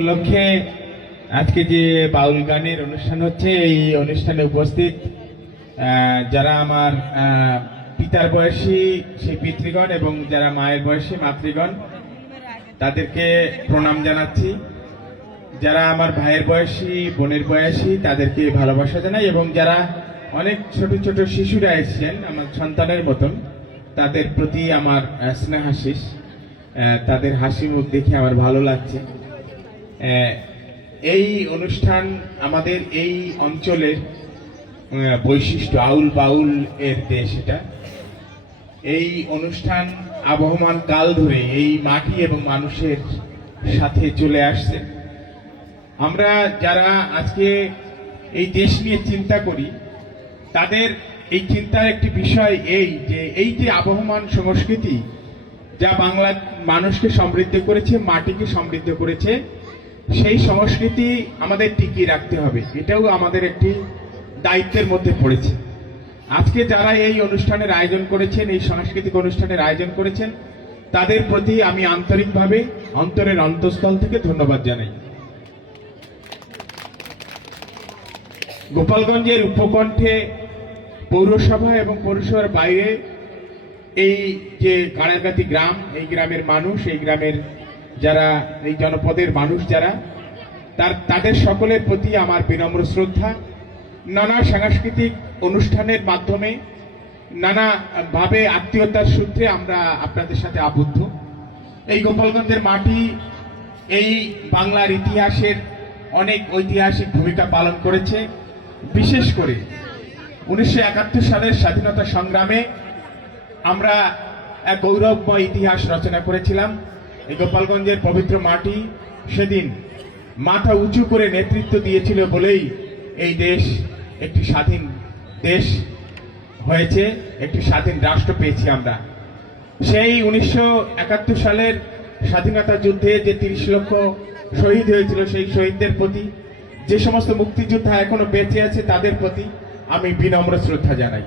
উপলক্ষে আজকে যে বাউল গানের অনুষ্ঠান হচ্ছে, এই অনুষ্ঠানে উপস্থিত যারা আমার পিতার বয়সী সেই পিতৃগণ এবং যারা মায়ের বয়সী মাতৃগণ, তাদেরকে প্রণাম জানাচ্ছি। যারা আমার ভাইয়ের বয়সী বোনের বয়সী, তাদেরকে ভালোবাসা জানাই। এবং যারা অনেক ছোট ছোট শিশুরা এসেছেন আমার সন্তানের মতন, তাদের প্রতি আমার স্নেহাশিস। তাদের হাসি মুখ দেখে আমার ভালো লাগছে। এই অনুষ্ঠান আমাদের এই অঞ্চলের বৈশিষ্ট্য, আউল বাউল এর দেশ এটা। এই অনুষ্ঠান আবহমান কাল ধরে এই মাটি এবং মানুষের সাথে চলে আসছে। আমরা যারা আজকে এই দেশ নিয়ে চিন্তা করি, তাদের এই চিন্তার একটি বিষয় এই যে এই যে আবহমান সংস্কৃতি যা বাংলার মানুষকে সমৃদ্ধ করেছে, মাটিকে সমৃদ্ধ করেছে, সেই সংস্কৃতি আমাদের টিকিয়ে রাখতে হবে। এটাও আমাদের একটি দায়িত্বের মধ্যে পড়েছে। আজকে যারা এই অনুষ্ঠানের আয়োজন করেছেন, এই সাংস্কৃতিক অনুষ্ঠানের আয়োজন করেছেন, তাদের প্রতি আমি আন্তরিকভাবে অন্তরের অন্তঃস্থল থেকে ধন্যবাদ জানাই। গোপালগঞ্জের উপকণ্ঠে পৌরসভা এবং পৌরসভার বাইরে এই যে কাড়ারগাতি গ্রাম, এই গ্রামের মানুষ, এই গ্রামের যারা এই জনপদের মানুষ যারা, তাদের সকলের প্রতি আমার বিনম্র শ্রদ্ধা। নানা সাংস্কৃতিক অনুষ্ঠানের মাধ্যমে নানাভাবে আত্মীয়তার সূত্রে আমরা আপনাদের সাথে আবদ্ধ। এই গোপালগঞ্জের মাটি এই বাংলার ইতিহাসের অনেক ঐতিহাসিক ভূমিকা পালন করেছে। বিশেষ করে 1971 সালের স্বাধীনতা সংগ্রামে আমরা এক গৌরবময় ইতিহাস রচনা করেছিলাম। এই গোপালগঞ্জের পবিত্র মাটি সেদিন মাথা উঁচু করে নেতৃত্ব দিয়েছিল বলেই এই দেশ একটি স্বাধীন দেশ হয়েছে, একটি স্বাধীন রাষ্ট্র পেয়েছি আমরা। সেই 1971 সালের স্বাধীনতা যুদ্ধে যে 30 লক্ষ শহীদ হয়েছিল, সেই শহীদদের প্রতি, যে সমস্ত মুক্তিযোদ্ধা এখনো বেঁচে আছে তাদের প্রতি আমি বিনম্র শ্রদ্ধা জানাই।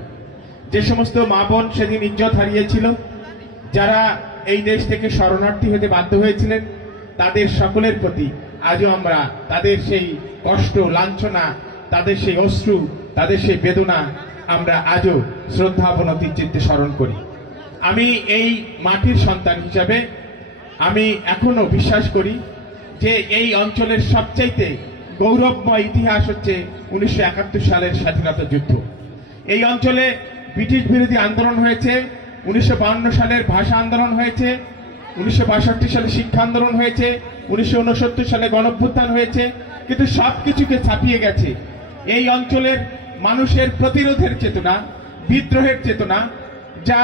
যে সমস্ত মা বোন সেদিন ইজ্জত হারিয়েছিল, যারা এই দেশ থেকে শরণার্থী হতে বাধ্য হয়েছিলেন, তাদের সকলের প্রতি আজও আমরা তাদের সেই কষ্ট, লাঞ্ছনা, তাদের সেই অশ্রু, তাদের সেই বেদনা আমরা আজও শ্রদ্ধা অবনতির চিত্তে স্মরণ করি। আমি এই মাটির সন্তান হিসাবে আমি এখনো বিশ্বাস করি যে এই অঞ্চলের সবচাইতে গৌরবময় ইতিহাস হচ্ছে 1971 সালের স্বাধীনতা যুদ্ধ। এই অঞ্চলে ব্রিটিশ বিরোধী আন্দোলন হয়েছে, 1952 সালের ভাষা আন্দোলন হয়েছে, 1962 সালে শিক্ষা আন্দোলন হয়েছে, 1969 সালে গণঅভ্যুত্থান হয়েছে। কিন্তু সবকিছুকে ছাপিয়ে গেছে এই অঞ্চলের মানুষের প্রতিরোধের চেতনা, বিদ্রোহের চেতনা, যা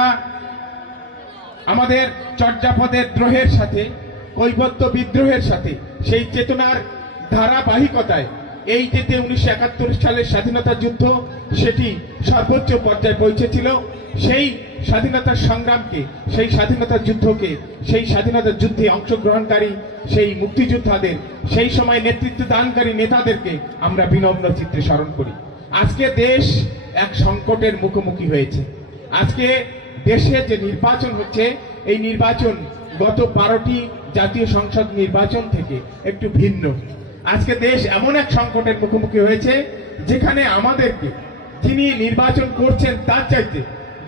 আমাদের চর্যাপদের দ্রোহের সাথে, কৈবত্য বিদ্রোহের সাথে, সেই চেতনার ধারাবাহিকতায় এই যে 1971 সালের স্বাধীনতা যুদ্ধ সেটি সর্বোচ্চ পর্যায়ে পৌঁছেছিল। সেই স্বাধীনতার সংগ্রামকে, সেই স্বাধীনতা যুদ্ধকে, সেই স্বাধীনতা যুদ্ধে অংশগ্রহণকারী সেই মুক্তিযোদ্ধাদের, সেই সময় নেতৃত্ব দানকারী নেতাদেরকে আমরা বিনম্র চিত্রে স্মরণ করি। আজকে দেশ এক সংকটের মুখোমুখি হয়েছে। আজকে দেশে যে নির্বাচন হচ্ছে, এই নির্বাচন গত 12টি জাতীয় সংসদ নির্বাচন থেকে একটু ভিন্ন। আজকে দেশ এমন এক সংকটের মুখোমুখি হয়েছে যেখানে আমাদেরকে, যিনি নির্বাচন করছেন তার চাইতে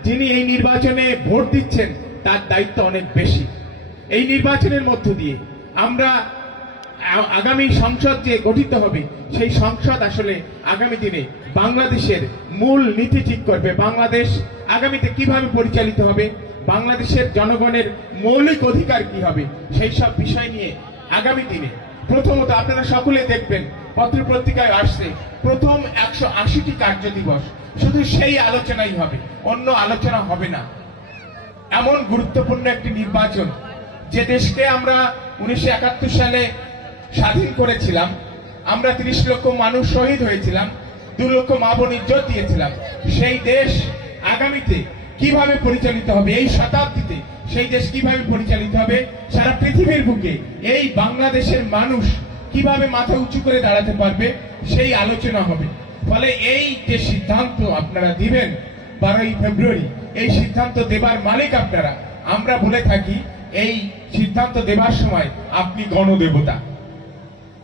যিনি এই নির্বাচনে ভোট দিচ্ছেন তার দায়িত্ব অনেক বেশি। এই নির্বাচনের মধ্য দিয়ে আমরা আগামী সংসদ যে গঠিত হবে, সেই সংসদ আসলে আগামী দিনে বাংলাদেশের মূল নীতি ঠিক করবে। বাংলাদেশ আগামীতে কিভাবে পরিচালিত হবে, বাংলাদেশের জনগণের মৌলিক অধিকার কি হবে, সেই সব বিষয় নিয়ে আগামী দিনে প্রথমত আপনারা সকলে দেখবেন পত্রপত্রিকায় আসছে প্রথম 180টি কার্য দিবস শুধু সেই আলোচনাই হবে, অন্য আলোচনা হবে না। এমন গুরুত্বপূর্ণ একটি নির্বাচন, যে দেশকে আমরা 1971 সালে স্বাধীন করেছিলাম, আমরা 30 লক্ষ মানুষ শহীদ হয়েছিলাম, 2 লক্ষ মা বোন ইজ্জত দিয়েছিলাম, সেই দেশ আগামীতে কিভাবে পরিচালিত হবে, এই শতাব্দীতে সেই দেশ কিভাবে পরিচালিত হবে, সারা পৃথিবীর বুকে এই বাংলাদেশের মানুষ কিভাবে মাথা উঁচু করে দাঁড়াতে পারবে, সেই আলোচনা হবে। ফলে এই যে সিদ্ধান্ত আপনারা দিবেন 12ই ফেব্রুয়ারি, এই সিদ্ধান্ত দেবার মালিক আপনারা। আমরা বলে থাকি এই সিদ্ধান্ত দেবার সময় আপনি গণদেবতা।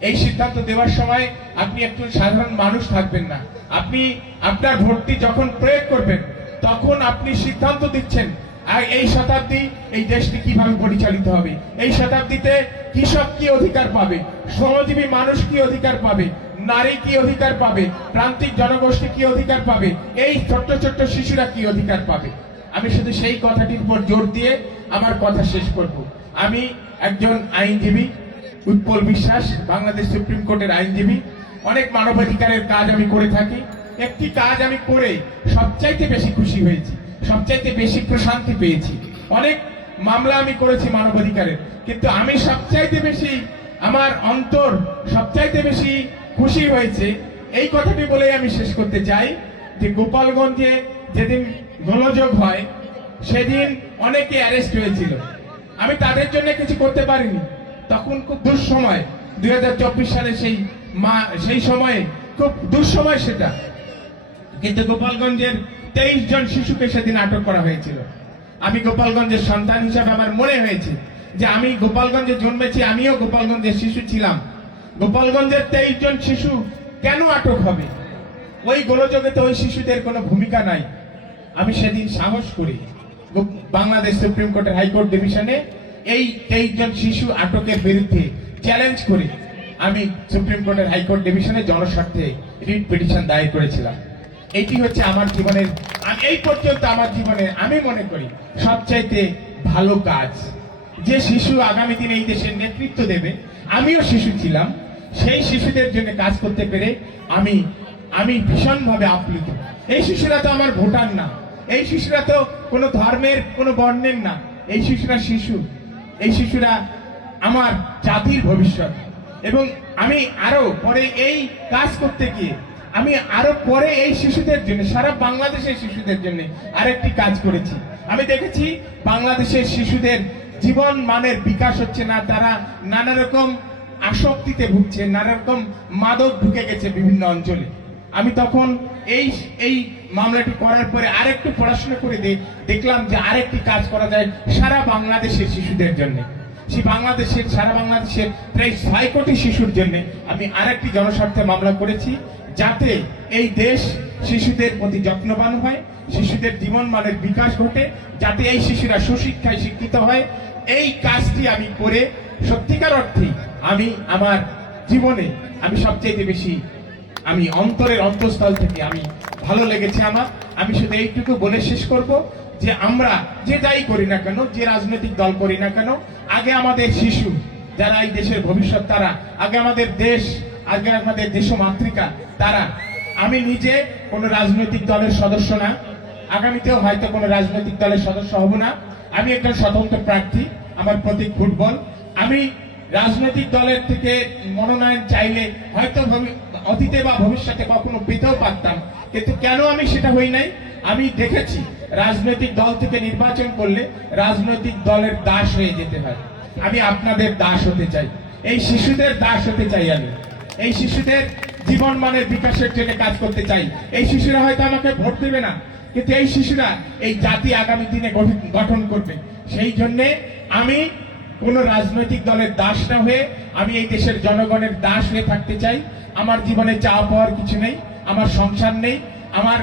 এই সিদ্ধান্ত দেওয়ার সময় আপনি একজন সাধারণ মানুষ থাকবেন না, আপনি আপনার ভোটটি যখন প্রয়োগ করবেন তখন আপনি সিদ্ধান্ত দিচ্ছেন আর এই শতাব্দী এই দেশটি কিভাবে পরিচালিত হবে, এই শতাব্দীতে কৃষক কি অধিকার পাবে, শ্রমজীবী মানুষ কি অধিকার পাবে, নারী কি অধিকার পাবে, প্রান্তিক জনগোষ্ঠী কি অধিকার পাবে, এই ছোট্ট ছোট্ট শিশুরা কি অধিকার পাবে। আমি শুধু সেই কথাটির উপর জোর দিয়ে আমার কথা শেষ করব। আমি একজন আইনজীবী, উৎপল বিশ্বাস, বাংলাদেশ সুপ্রিম কোর্টের আইনজীবী। অনেক মানবাধিকারের কাজ আমি করে থাকি। একটি কাজ আমি করে সবচাইতে বেশি খুশি হয়েছি, সবচাইতে বেশি প্রশান্তি পেয়েছি। অনেক মামলা আমি করেছি মানবাধিকারের, কিন্তু আমি সবচাইতে বেশি, আমার অন্তর সবচাইতে বেশি খুশি হয়েছে এই কথাটি বলেই আমি শেষ করতে চাই যে গোপালগঞ্জে যেদিন গোলযোগ হয় সেদিন অনেকে অ্যারেস্ট হয়েছিল, আমি তাদের জন্য কিছু করতে পারিনি। তখন খুব দুঃসময়, 2024 সালে সেই সময়ে খুব দুঃসময় সেটা, কিন্তু গোপালগঞ্জের 23 জন শিশুকে সেদিন আটক করা হয়েছিল। আমি গোপালগঞ্জের সন্তান হিসাবে আমার মনে হয়েছে যে আমি গোপালগঞ্জে জন্মেছি, আমিও গোপালগঞ্জের শিশু ছিলাম। গোপালগঞ্জের 23 জন শিশু কেন আটক হবে? ওই গোলযোগে তো ওই শিশুদের কোনো ভূমিকা নাই। আমি সেদিন সাহস করি বাংলাদেশ সুপ্রিম কোর্টের হাইকোর্ট ডিভিশনে এই 23 জন শিশু আটকের বিরুদ্ধে চ্যালেঞ্জ করে আমি সুপ্রিম কোর্টের হাইকোর্ট ডিভিশনে জনস্বার্থে রিট পিটিশন দায়ের করেছিলাম। এটি হচ্ছে আমার জীবনের, এই পর্যন্ত আমার জীবনে আমি মনে করি সবচাইতে ভালো কাজ। যে শিশু আগামী দিনে এই দেশের নেতৃত্ব দেবে, আমিও শিশু ছিলাম, সেই শিশুদের জন্য কাজ করতে পেরে আমি ভীষণভাবে আপ্লুত। এই শিশুরা তো আমার ভোটার না, এই শিশুরা তো কোনো ধর্মের কোনো বর্ণের না, এই শিশুরা শিশু, এই শিশুরা আমার জাতির ভবিষ্যৎ। এবং আমি আরো পরে এই কাজ করতে গিয়ে আমি আরো পরে এই শিশুদের জন্য, সারা বাংলাদেশের শিশুদের জন্য আরেকটি কাজ করেছি। আমি দেখেছি বাংলাদেশের শিশুদের জীবন মানের বিকাশ হচ্ছে না, তারা নানা রকম আসক্তিতে ভুগছে, নানা রকম মাদক ঢুকে গেছে বিভিন্ন অঞ্চলে। আমি তখন এই মামলাটি করার পরে আরেকটু পড়াশোনা করে দেখলাম যে আরেকটি কাজ করা যায় সারা বাংলাদেশের শিশুদের জন্য। সারা বাংলাদেশের প্রায় 6 কোটি শিশুর জন্য আমি আরেকটি জনস্বার্থে মামলা করেছি, যাতে এই দেশ শিশুদের প্রতি যত্নবান হয়, শিশুদের জীবন মানের বিকাশ ঘটে, যাতে এই শিশুরা সুশিক্ষায় শিক্ষিত হয়। এই কাজটি আমি করে সত্যিকার অর্থে আমি আমার জীবনে আমি সবচেয়ে বেশি, আমি অন্তরের অন্তঃস্থল থেকে আমি ভালো লেগেছে আমার। আমি শুধু এইটুকু বলে শেষ করব যে আমরা যে যাই করি না কেন, যে রাজনৈতিক দল করি না কেন, আগে আমাদের শিশু যারা এই দেশের ভবিষ্যৎ, তারা আগে আমাদের দেশ, আগে আমাদের দেশমাতৃকা তারা। আমি নিজে কোনো রাজনৈতিক দলের সদস্য না, আগামীতেও হয়তো কোনো রাজনৈতিক দলের সদস্য হব না। আমি একজন স্বতন্ত্র প্রার্থী, আমার প্রতীক ফুটবল। আমি রাজনৈতিক দলের থেকে মনোনয়ন চাইলে হয়তো অতীতে বা ভবিষ্যতে কখনো পেতেও পারতাম, কিন্তু কেন আমি সেটা হই নাই? আমি দেখেছি রাজনৈতিক দল থেকে নির্বাচন করলে রাজনৈতিক দলের দাস হয়ে যেতে হয়। আমি আপনাদের দাস হতে চাই, এই শিশুদের দাস হতে চাই। আমি এই শিশুদের জীবন মানের বিকাশের জন্য কাজ করতে চাই। এই শিশুরা হয়তো আমাকে ভোট দেবে না, কিন্তু এই শিশুরা এই জাতি আগামী দিনে গঠন করবে। সেই জন্যে আমি কোন রাজনৈতিক দলের দাস না হয়ে আমি এই দেশের জনগণের দাস হয়ে থাকতে চাই। আমার জীবনে চাওয়া পাওয়ার কিছু নেই, আমার সংসার নেই, আমার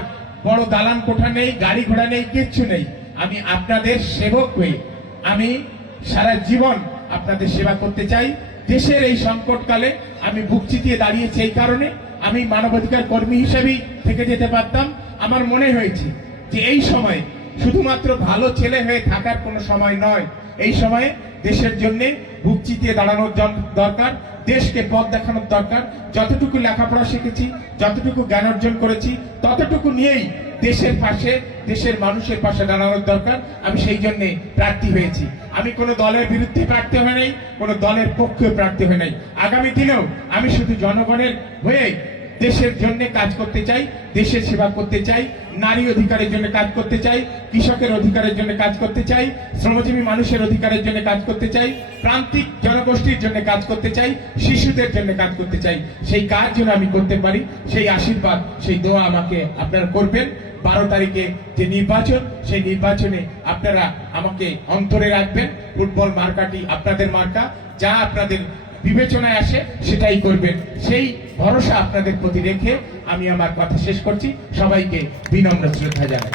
বড় দালান কোঠা নেই, গাড়ি ঘোড়া নেই, কিচ্ছু নেই। আমি আপনাদের সেবক হয়ে আমি সারা জীবন আপনাদের সেবা করতে চাই। দেশের এই সংকটকালে আমি বুক চিতিয়ে দাঁড়িয়েছি এই কারণে, আমি মানবাধিকার কর্মী হিসেবেই থেকে যেতে পারতাম। আমার মনে হয়েছে যে এই সময় শুধুমাত্র ভালো ছেলে হয়ে থাকার কোনো সময় নয়, এই সময়ে দেশের জন্য বুক চিতিয়ে দাঁড়ানোর দরকার, দেশকে পথ দেখানোর দরকার। যতটুকু লেখাপড়া শিখেছি, যতটুকু জ্ঞান অর্জন করেছি, ততটুকু নিয়েই দেশের পাশে, দেশের মানুষের পাশে দাঁড়ানোর দরকার। আমি সেই জন্য প্রার্থী হয়েছি। আমি কোনো দলের বিরুদ্ধে প্রার্থী হয়ে নাই, কোনো দলের পক্ষে প্রার্থী হয়ে নাই। আগামী দিনেও আমি শুধু জনগণের হয়ে দেশের জন্য কাজ করতে চাই, দেশের সেবা করতে চাই, নারী অধিকারের জন্য কাজ করতে চাই, কৃষকের অধিকারের জন্য কাজ করতে চাই, শ্রমজীবী মানুষের অধিকারের জন্য কাজ করতে চাই, প্রান্তিক জনগোষ্ঠীর জন্য কাজ করতে চাই, শিশুদের জন্য কাজ করতে চাই। সেই কাজ যেন আমি করতে পারি, সেই আশীর্বাদ, সেই দোয়া আমাকে আপনারা করবেন। 12 তারিখে যে নির্বাচন, সেই নির্বাচনে আপনারা আমাকে অন্তরে রাখবেন। ফুটবল মার্কাটি আপনাদের মার্কা, যা আপনাদের বিবেচনায় আসে সেটাই করবেন, সেই ভরসা আপনাদের প্রতি রেখে আমি আমার কথা শেষ করছি। সবাইকে বিনম্র শ্রদ্ধা জানাই।